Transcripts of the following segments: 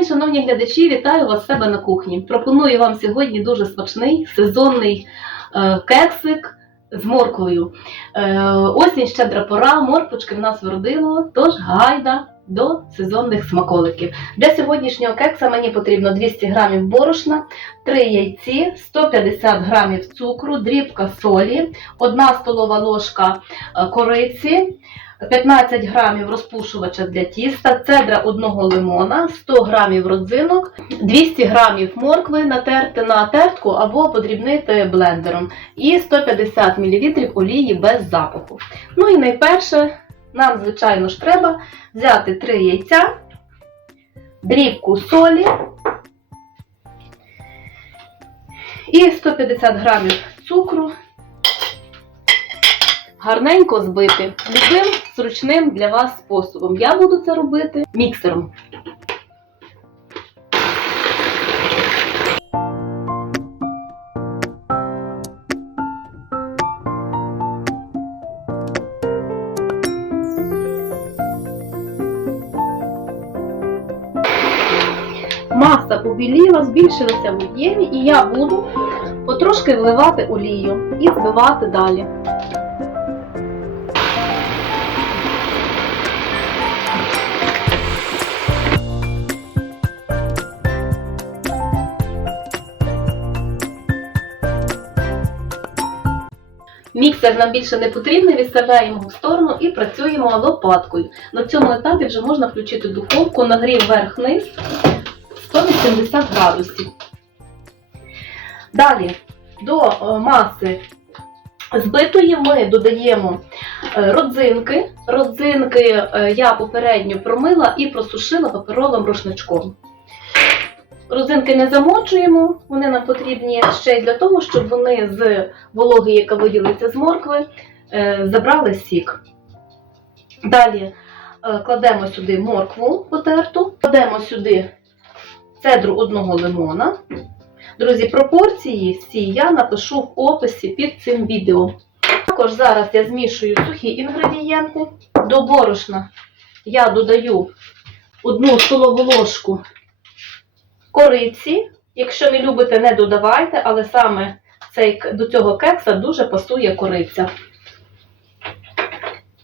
день, шановні глядачі, вітаю вас себе на кухні. Пропоную вам сьогодні дуже смачний сезонний е, кексик з морквою. Е, осінь щедра пора, морквочки в нас вродило, тож гайда до сезонних смаколиків. Для сьогоднішнього кекса мені потрібно 200 грамів борошна, 3 яйці, 150 грамів цукру, дрібка солі, 1 столова ложка е, кориці, 15 грамів розпушувача для тіста, цедра одного лимона, 100 грамів родзинок, 200 грамів моркви натерти на тертку або подрібнити блендером і 150 мл олії без запаху. Ну і найперше, нам, звичайно ж, треба взяти 3 яйця, дрібку солі і 150 грамів цукру гарненько збити любим зручним для вас способом. Я буду це робити міксером. Маса побіліла, збільшилася в об'ємі, і я буду потрошки вливати олію і збивати далі. Міксер нам більше не потрібний, відставляємо його в сторону і працюємо лопаткою. На цьому етапі вже можна включити духовку, нагрів верх-низ 180 градусів. Далі до е, маси збитої ми додаємо е, родзинки. Родзинки е, я попередньо промила і просушила паперовим рушничком. Родзинки не замочуємо, вони нам потрібні ще й для того, щоб вони з вологи, яка виділиться з моркви, е, забрали сік. Далі е, кладемо сюди моркву потерту, кладемо сюди цедру одного лимона. Друзі, пропорції всі я напишу в описі під цим відео. Також зараз я змішую сухі інгредієнти. До борошна я додаю одну столову ложку кориці. Якщо не любите, не додавайте, але саме цей, до цього кекса дуже пасує кориця.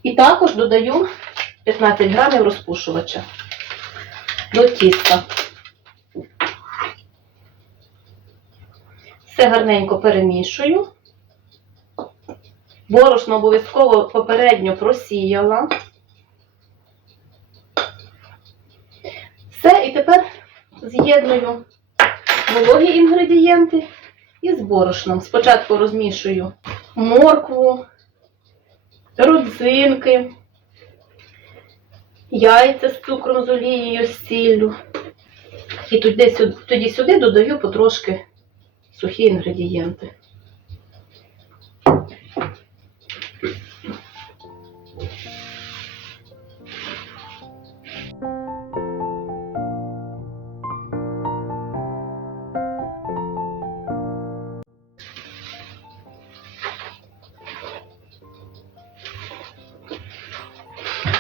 І також додаю 15 грамів розпушувача до тіста. Все гарненько перемішую. Борошно обов'язково попередньо просіяла. Все, і тепер з'єдную вологі інгредієнти і з борошном. Спочатку розмішую моркву, родзинки, яйця з цукром з олією, з сіллю. І тоді сюди додаю потрошки сухі інгредієнти.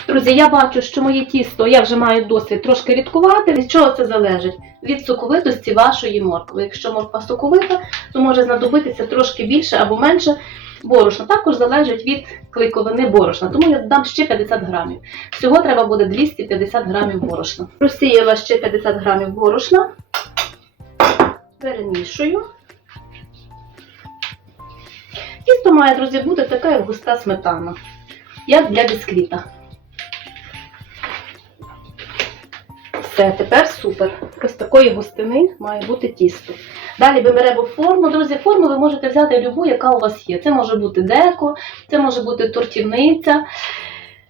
Друзі, я бачу, що моє тісто, я вже маю досвід трошки рідкувати. Від чого це залежить? Від соковитості вашої моркви. Якщо морква соковита, то може знадобитися трошки більше або менше борошна. Також залежить від клейковини борошна, тому я додам ще 50 грамів. Всього треба буде 250 грамів борошна. Просіяла ще 50 грамів борошна, перемішую. Тісто має, друзі, бути така як густа сметана, як для бісквіта. Все, тепер супер. Ось такої густини має бути тісто. Далі ми беремо форму. Друзі, форму ви можете взяти любу, яка у вас є. Це може бути деко, це може бути тортівниця.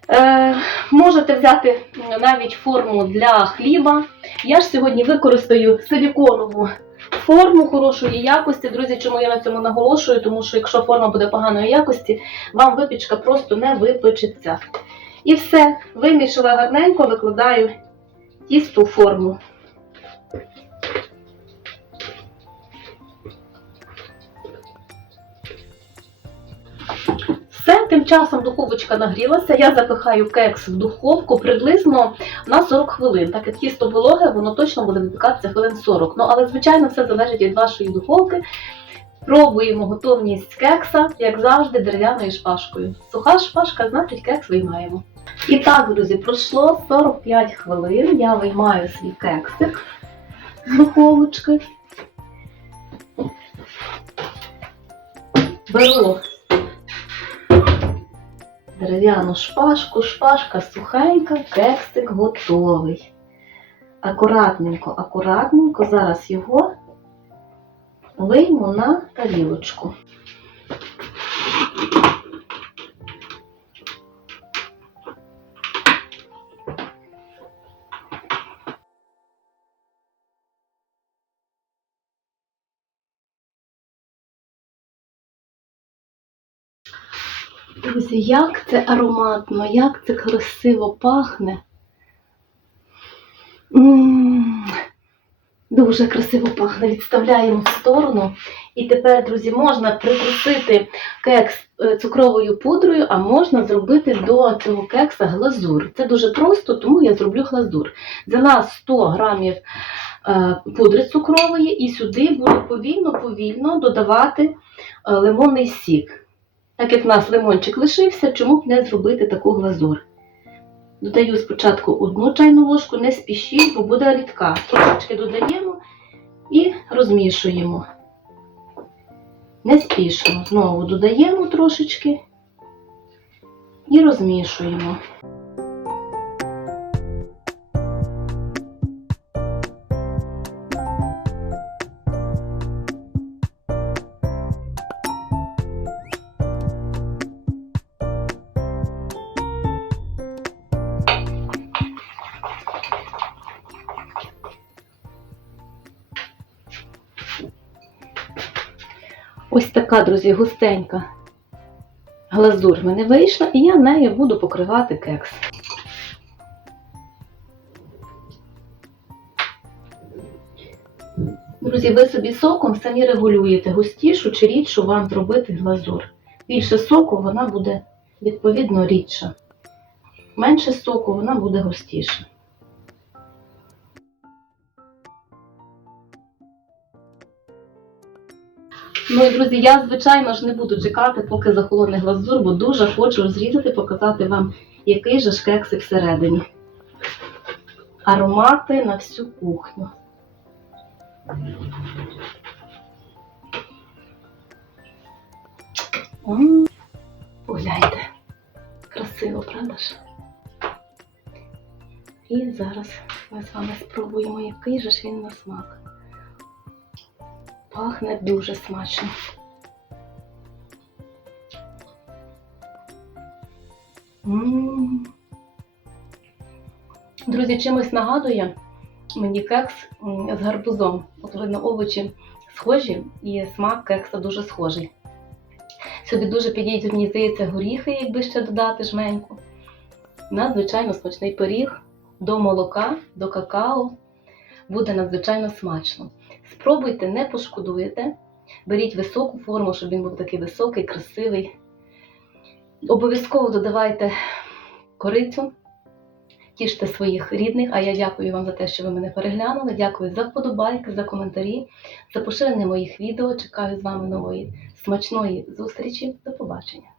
Е, можете взяти навіть форму для хліба. Я ж сьогодні використаю силіконову форму хорошої якості. Друзі, чому я на цьому наголошую? Тому що якщо форма буде поганої якості, вам випічка просто не випечеться. І все, вимішала гарненько, викладаю тісто в форму. Все, тим часом духовочка нагрілася, я запихаю кекс в духовку приблизно на 40 хвилин. Так як тісто вологе, воно точно буде випікатися хвилин 40. Ну, але, звичайно, все залежить від вашої духовки. Пробуємо готовність кекса, як завжди, дерев'яною шпажкою. Суха шпажка, значить кекс виймаємо. І так, друзі, пройшло 45 хвилин. Я виймаю свій кексик з духовочки. Беру дерев'яну шпажку, шпажка сухенька, кексик готовий. Акуратненько, акуратненько зараз його вийму на тарілочку. Друзі, як це ароматно, як це красиво пахне. Дуже красиво пахне. Відставляємо в сторону. І тепер, друзі, можна притрусити кекс е, цукровою пудрою, а можна зробити до цього кекса глазур. Це дуже просто, тому я зроблю глазур. Взяла 100 грамів е, пудри цукрової і сюди буду повільно-повільно додавати е, лимонний сік. Так як в нас лимончик лишився, чому б не зробити таку глазур? Додаю спочатку одну чайну ложку, не спішіть, бо буде рідка. Трошечки додаємо і розмішуємо. Не спішимо. Знову додаємо трошечки і розмішуємо. Ось така, друзі, густенька глазур в мене вийшла, і я нею буду покривати кекс. Друзі, ви собі соком самі регулюєте густішу чи рідшу вам зробити глазур. Більше соку вона буде відповідно рідша. Менше соку вона буде густіша. Ну і друзі, я звичайно ж не буду чекати, поки захолоне глазур, бо дуже хочу розрізати, показати вам, який же ж кексик всередині. Аромати на всю кухню. Погляньте. Красиво, правда ж? І зараз ми з вами спробуємо, який же ж він на смак. Пахне дуже смачно. Друзі, чимось нагадує мені кекс з гарбузом. От видно, овочі схожі і смак кекса дуже схожий. Сюди дуже підійдуть, мені здається, горіхи, якби ще додати жменьку. Надзвичайно смачний пиріг до молока, до какао. Буде надзвичайно смачно. Спробуйте, не пошкодуєте. Беріть високу форму, щоб він був такий високий, красивий. Обов'язково додавайте корицю, тіште своїх рідних. А я дякую вам за те, що ви мене переглянули. Дякую за вподобайки, за коментарі, за поширення моїх відео. Чекаю з вами нової смачної зустрічі. До побачення!